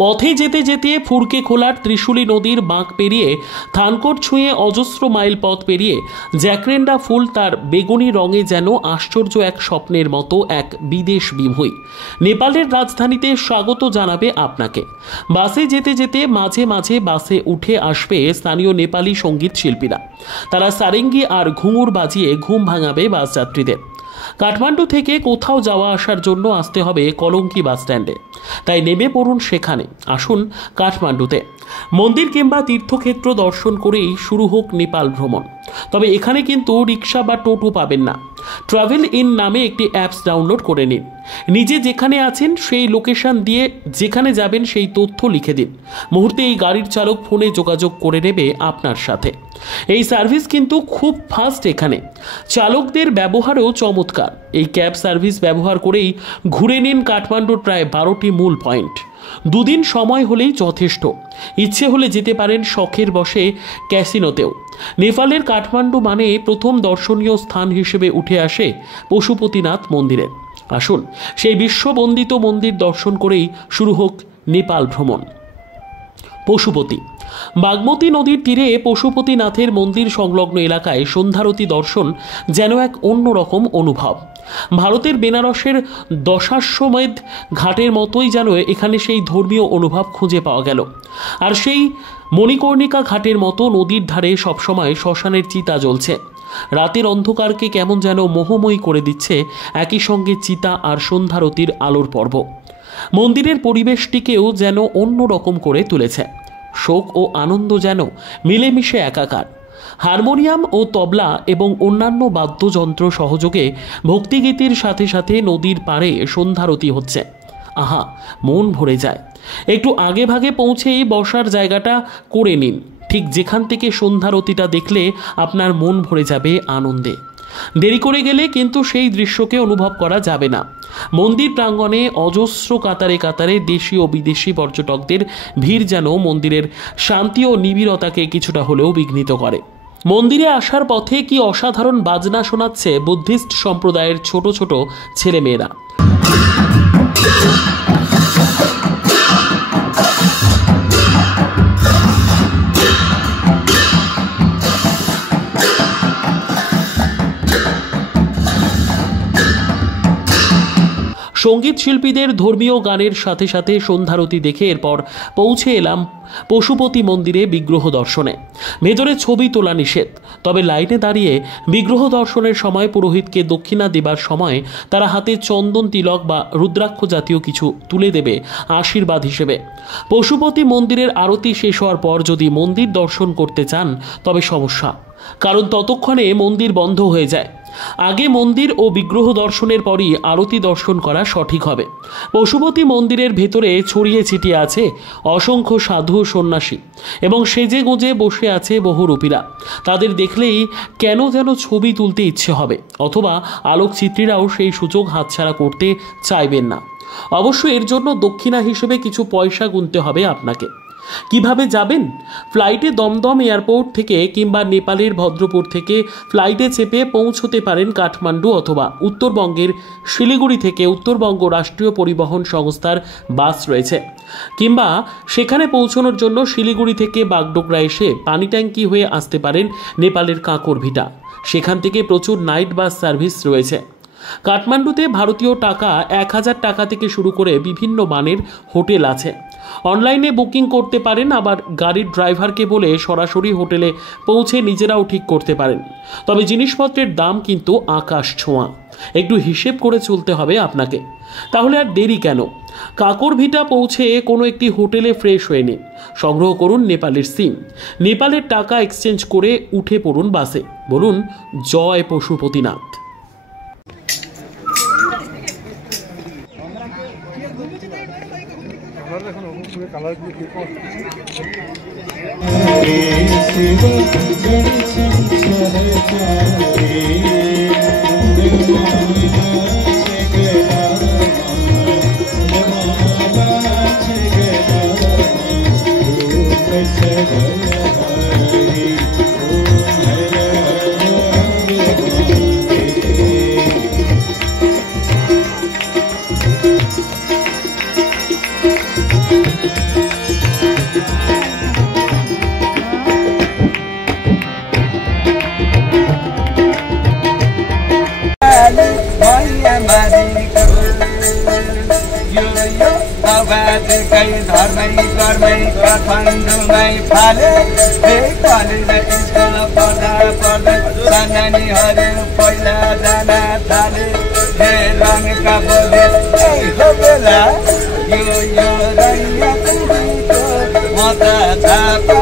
পথে যেতে যেতে ফুরকে খোলার ত্রিশুলী নদীর বাঁক পেরিয়ে থানকোট ছুঁয়ে অজস্র মাইল পথ পেরিয়ে জ্যাকরেন্ডা ফুল তার বেগুনি রঙে যেন আশ্চর্য এক স্বপ্নের মতো এক বিদেশ বিভূই নেপালের রাজধানীতে স্বাগত জানাবে আপনাকে। বাসে যেতে যেতে মাঝে মাঝে বাসে উঠে আসবে স্থানীয় নেপালি সঙ্গীত শিল্পীরা। তারা সারেঙ্গি আর ঘুঙুর বাজিয়ে ঘুম ভাঙাবে বাস যাত্রীদের। কাঠমান্ডু থেকে কোথাও যাওয়া আসার জন্য আসতে হবে কলঙ্কি বাস স্ট্যান্ডে, তাই নেমে পড়ুন সেখানে। আসুন কাঠমান্ডুতে। মন্দির কিংবা তীর্থক্ষেত্র দর্শন করেই শুরু হোক নেপাল ভ্রমণ। তবে এখানে কিন্তু রিক্সা বা টোটো পাবেন না। ট্রাভেল ইন নামে একটি অ্যাপস ডাউনলোড করে নিন। নিজে যেখানে আছেন সেই লোকেশন দিয়ে যেখানে যাবেন সেই তথ্য লিখে দিন। মুহূর্তে এই গাড়ির চালক ফোনে যোগাযোগ করে নেবে আপনার সাথে। এই সার্ভিস কিন্তু খুব ফাস্ট। এখানে চালকদের ব্যবহারও চমৎকার। এই ক্যাব সার্ভিস ব্যবহার করেই ঘুরে নিন কাঠমান্ডুর প্রায় 12টি মূল পয়েন্ট। দুদিন সময় হলেই যথেষ্ট। ইচ্ছে হলে যেতে পারেন শখের বশে ক্যাসিনোতেও। নেপালের কাঠমান্ডু মানে প্রথম দর্শনীয় স্থান হিসেবে উঠে আসে পশুপতিনাথ মন্দিরের। আসুন সেই বিশ্ববন্দিত মন্দির দর্শন করেই শুরু হোক নেপাল ভ্রমণ। পশুপতি বাগমতী নদীর তীরে পশুপতিনাথের মন্দির সংলগ্ন এলাকায় সন্ধ্যারতি দর্শন যেন এক অন্যরকম অনুভব। ভারতের বেনারসের দশাশ্বমেধ ঘাটের মতোই যেন এখানে সেই ধর্মীয় অনুভব খুঁজে পাওয়া গেল। আর সেই মণিকর্ণিকা ঘাটের মতো নদীর ধারে সবসময় শ্মশানের চিতা জ্বলছে। রাতের অন্ধকারকে কেমন যেন মোহময়ী করে দিচ্ছে একই সঙ্গে চিতা আর সন্ধ্যারতির আলোর পর্ব। মন্দিরের পরিবেশটিকেও যেন অন্যরকম করে তুলেছে। শোক ও আনন্দ যেন মিলেমিশে একাকার। হারমোনিয়াম ও তবলা এবং অন্যান্য বাদ্যযন্ত্র সহযোগে ভক্তিগীতির সাথে সাথে নদীর পাড়ে সন্ধ্যারতি হচ্ছে। আহা, মন ভরে যায়। একটু আগে ভাগে পৌঁছেই বসার জায়গাটা করে নিন। ঠিক যেখান থেকে সন্ধ্যারতিটা দেখলে আপনার মন ভরে যাবে আনন্দে। দেরি করে গেলে কিন্তু সেই দৃশ্যকে অনুভব করা যাবে না। মন্দির প্রাঙ্গণে অজস্র কাতারে কাতারে দেশি ও বিদেশি পর্যটকদের ভিড় যেন মন্দিরের শান্তি ও নিবিড়তাকে কিছুটা হলেও বিঘ্নিত করে। মন্দিরে আসার পথে কি অসাধারণ বাজনা শোনাচ্ছে বুদ্ধিস্ট সম্প্রদায়ের ছোট ছোট ছেলেমেয়েরা। সঙ্গীত শিল্পীদের ধর্মীয় গানের সাথে সাথে সন্ধ্যারতি দেখে এরপর পৌঁছে এলাম পশুপতি মন্দিরে বিগ্রহ দর্শনে। ভেতরে ছবি তোলা নিষেধ, তবে লাইনে দাঁড়িয়ে বিগ্রহ দর্শনের সময় পুরোহিতকে দক্ষিণা দেবার সময় তারা হাতে চন্দন তিলক বা রুদ্রাক্ষ জাতীয় কিছু তুলে দেবে আশীর্বাদ হিসেবে। পশুপতি মন্দিরের আরতি শেষ হওয়ার পর যদি মন্দির দর্শন করতে চান তবে সমস্যা, কারণ ততক্ষণে মন্দির বন্ধ হয়ে যায়। আগে মন্দির ও বিগ্রহ দর্শনের পরই আরতি দর্শন করা সঠিক হবে। পশুপতি মন্দিরের ভেতরে ছড়িয়ে ছিটিয়ে আছে অসংখ্য সাধু সন্ন্যাসী এবং সেজে গুজে বসে আছে বহুরূপীরা। তাদের দেখলেই কেন যেন ছবি তুলতে ইচ্ছে হবে, অথবা আলোকচিত্রীরাও সেই সুযোগ হাতছাড়া করতে চাইবেন না। অবশ্য এর জন্য দক্ষিণা হিসেবে কিছু পয়সা গুনতে হবে আপনাকে। কিভাবে যাবেন? ফ্লাইটে দমদম এয়ারপোর্ট থেকে কিংবা নেপালের ভদ্রপুর থেকে ফ্লাইটে চেপে পৌঁছতে পারেন কাঠমান্ডু, অথবা উত্তরবঙ্গের শিলিগুড়ি থেকে উত্তরবঙ্গ রাষ্ট্রীয় পরিবহন সংস্থার বাস রয়েছে। কিংবা সেখানে পৌঁছানোর জন্য শিলিগুড়ি থেকে বাগডোগরা এসে পানি ট্যাঙ্কি হয়ে আসতে পারেন নেপালের কাঁকরভিটা। সেখান থেকে প্রচুর নাইট বাস সার্ভিস রয়েছে। কাঠমান্ডুতে ভারতীয় টাকা 1000 টাকা থেকে শুরু করে বিভিন্ন মানের হোটেল আছে। অনলাইনে বুকিং করতে পারেন, আবার গাড়ির ড্রাইভারকে বলে সরাসরি হোটেলে পৌঁছে নিজেরাও ঠিক করতে পারেন। তবে জিনিসপত্রের দাম কিন্তু আকাশ ছোঁয়া। একটু হিসেব করে চলতে হবে আপনাকে। তাহলে আর দেরি কেন? কাঁকরভিটা পৌঁছে কোনো একটি হোটেলে ফ্রেশ হয়ে নিন। সংগ্রহ করুন নেপালের সিম। নেপালের টাকা এক্সচেঞ্জ করে উঠে পড়ুন বাসে। বলুন জয় পশুপতিনাথ। धर्मै कर्मै काठमाडौँमै फाले कलेज स्कुल पढ्दा पढ्दै सानानीहरू पहिला जान थाले हे रङका बोले हो बेला यो रैया म त